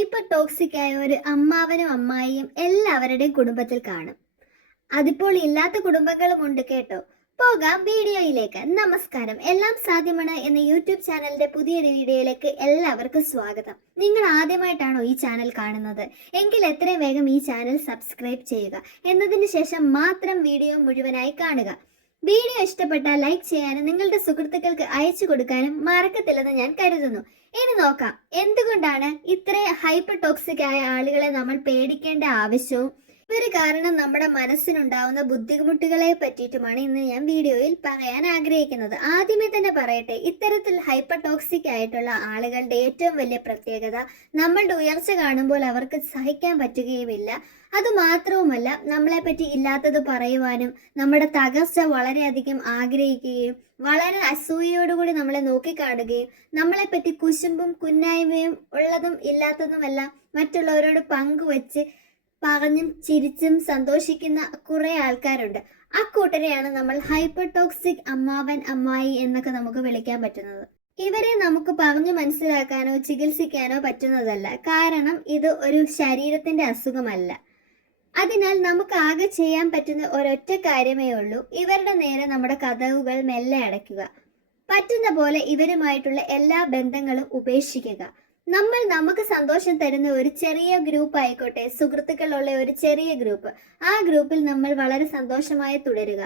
Hyper toxic ആയ ഒരു അമ്മാവനും അമ്മായിയും എല്ലാവരുടെയും കുടുംബത്തിൽ കാണും. അതിപ്പോൾ ഇല്ലാത്ത കുടുംബങ്ങളും ഉണ്ട് കേട്ടോ. പോകാം വീഡിയോയിലേക്ക്. നമസ്കാരം, എല്ലാം സാധ്യമാണ് എന്ന യൂട്യൂബ് ചാനലിന്റെ പുതിയൊരു വീഡിയോയിലേക്ക് എല്ലാവർക്കും സ്വാഗതം. നിങ്ങൾ ആദ്യമായിട്ടാണോ ഈ ചാനൽ കാണുന്നത് എങ്കിൽ എത്രയും വേഗം ഈ ചാനൽ സബ്സ്ക്രൈബ് ചെയ്യുക. എന്നതിന് ശേഷം മാത്രം വീഡിയോ മുഴുവനായി കാണുക. വീഡിയോ ഇഷ്ടപ്പെട്ടാൽ ലൈക്ക് ചെയ്യാനും നിങ്ങളുടെ സുഹൃത്തുക്കൾക്ക് അയച്ചു കൊടുക്കാനും മറക്കത്തില്ലെന്ന് ഞാൻ കരുതുന്നു. ഇനി നോക്കാം, എന്തുകൊണ്ടാണ് ഇത്രയും ഹൈപ്പർ ടോക്സിക് ആയ ആളുകളെ നമ്മൾ പേടിക്കേണ്ട ആവശ്യവും ഇവര് കാരണം നമ്മുടെ മനസ്സിനുണ്ടാവുന്ന ബുദ്ധിമുട്ടുകളെ പറ്റിയിട്ടുമാണ് ഇന്ന് ഞാൻ വീഡിയോയിൽ പറയാൻ ആഗ്രഹിക്കുന്നത്. ആദ്യമേ തന്നെ പറയട്ടെ, ഇത്തരത്തിൽ ഹൈപ്പർ ടോക്സിക് ആയിട്ടുള്ള ആളുകളുടെ ഏറ്റവും വലിയ പ്രത്യേകത നമ്മളുടെ ഉയർച്ച കാണുമ്പോൾ അവർക്ക് സഹിക്കാൻ പറ്റുകയുമില്ല. അതുമാത്രവുമല്ല, നമ്മളെ പറ്റി ഇല്ലാത്തത് പറയുവാനും നമ്മുടെ തകർച്ച വളരെയധികം ആഗ്രഹിക്കുകയും വളരെ അസൂയയോടുകൂടി നമ്മളെ നോക്കിക്കാണുകയും നമ്മളെപ്പറ്റി കുശുമ്പും കുന്നായ്മയും ഉള്ളതും ഇല്ലാത്തതുമെല്ലാം മറ്റുള്ളവരോട് പങ്കുവച്ച് പറഞ്ഞും ചിരിച്ചും സന്തോഷിക്കുന്ന കുറെ ആൾക്കാരുണ്ട്. ആ കൂട്ടരെയാണ് നമ്മൾ ഹൈപ്പർ ടോക്സിക് അമ്മാവൻ അമ്മായി എന്നൊക്കെ നമുക്ക് വിളിക്കാൻ പറ്റുന്നത്. ഇവരെ നമുക്ക് പറഞ്ഞു മനസ്സിലാക്കാനോ ചികിത്സിക്കാനോ പറ്റുന്നതല്ല. കാരണം ഇത് ഒരു ശരീരത്തിന്റെ അസുഖമല്ല. അതിനാൽ നമുക്ക് ആകെ ചെയ്യാൻ പറ്റുന്ന ഒരൊറ്റ കാര്യമേ ഉള്ളൂ, ഇവരുടെ നേരെ നമ്മുടെ കതവുകൾ മെല്ലെ അടയ്ക്കുക. പറ്റുന്ന പോലെ ഇവരുമായിട്ടുള്ള എല്ലാ ബന്ധങ്ങളും ഉപേക്ഷിക്കുക. നമുക്ക് സന്തോഷം തരുന്ന ഒരു ചെറിയ ഗ്രൂപ്പ് ആയിക്കോട്ടെ, സുഹൃത്തുക്കളുള്ള ഒരു ചെറിയ ഗ്രൂപ്പ്, ആ ഗ്രൂപ്പിൽ നമ്മൾ വളരെ സന്തോഷമായി തുടരുക.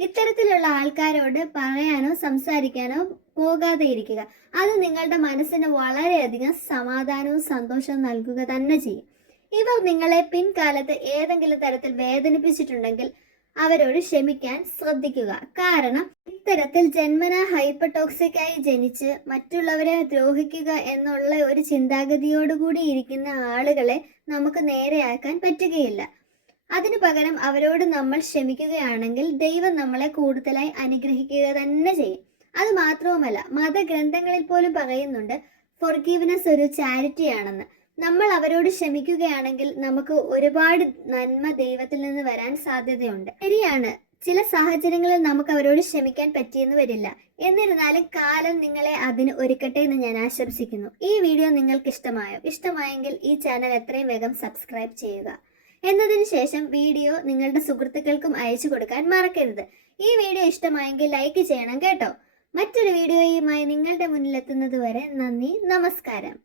ഇത്തരത്തിലുള്ള ആൾക്കാരോട് പറയാനോ സംസാരിക്കാനോ പോകാതെ ഇരിക്കുക. അത് നിങ്ങളുടെ മനസ്സിന് വളരെയധികം സമാധാനവും സന്തോഷവും നൽകുക തന്നെ ചെയ്യും. ഇവർ നിങ്ങളെ പിൻകാലത്ത് ഏതെങ്കിലും തരത്തിൽ വേദനിപ്പിച്ചിട്ടുണ്ടെങ്കിൽ അവരോട് ക്ഷമിക്കാൻ ശ്രദ്ധിക്കുക. കാരണം ഇത്തരത്തിൽ ജന്മനാ ഹൈപ്പർ ടോക്സിക് ആയി ജനിച്ച് മറ്റുള്ളവരെ ദ്രോഹിക്കുക എന്നുള്ള ഒരു ചിന്താഗതിയോടുകൂടി ഇരിക്കുന്ന ആളുകളെ നമുക്ക് നേരെയാക്കാൻ പറ്റുകയില്ല. അതിനു പകരം അവരോട് നമ്മൾ ക്ഷമിക്കുകയാണെങ്കിൽ ദൈവം നമ്മളെ കൂടുതലായി അനുഗ്രഹിക്കുക തന്നെ ചെയ്യും. അത് മാത്രവുമല്ല, മതഗ്രന്ഥങ്ങളിൽ പോലും പറയുന്നുണ്ട് ഫോർഗീവ്നെസ് ഒരു ചാരിറ്റിയാണെന്ന്. നമ്മൾ അവരോട് ക്ഷമിക്കുകയാണെങ്കിൽ നമുക്ക് ഒരുപാട് നന്മ ദൈവത്തിൽ നിന്ന് വരാൻ സാധ്യതയുണ്ട്. ശരിയാണ്, ചില സാഹചര്യങ്ങളിൽ നമുക്ക് അവരോട് ക്ഷമിക്കാൻ പറ്റിയെന്ന് വരില്ല. എന്നിരുന്നാലും കാലം നിങ്ങളെ അതിന് ഒരുക്കട്ടെ എന്ന് ഞാൻ ആശംസിക്കുന്നു. ഈ വീഡിയോ നിങ്ങൾക്ക് ഇഷ്ടമായെങ്കിൽ ഈ ചാനൽ എത്രയും വേഗം സബ്സ്ക്രൈബ് ചെയ്യുക. എന്നതിന് ശേഷം വീഡിയോ നിങ്ങളുടെ സുഹൃത്തുക്കൾക്കും അയച്ചു കൊടുക്കാൻ മറക്കരുത്. ഈ വീഡിയോ ഇഷ്ടമായെങ്കിൽ ലൈക്ക് ചെയ്യണം കേട്ടോ. മറ്റൊരു വീഡിയോയുമായി നിങ്ങളുടെ മുന്നിലെത്തുന്നത് വരെ നന്ദി, നമസ്കാരം.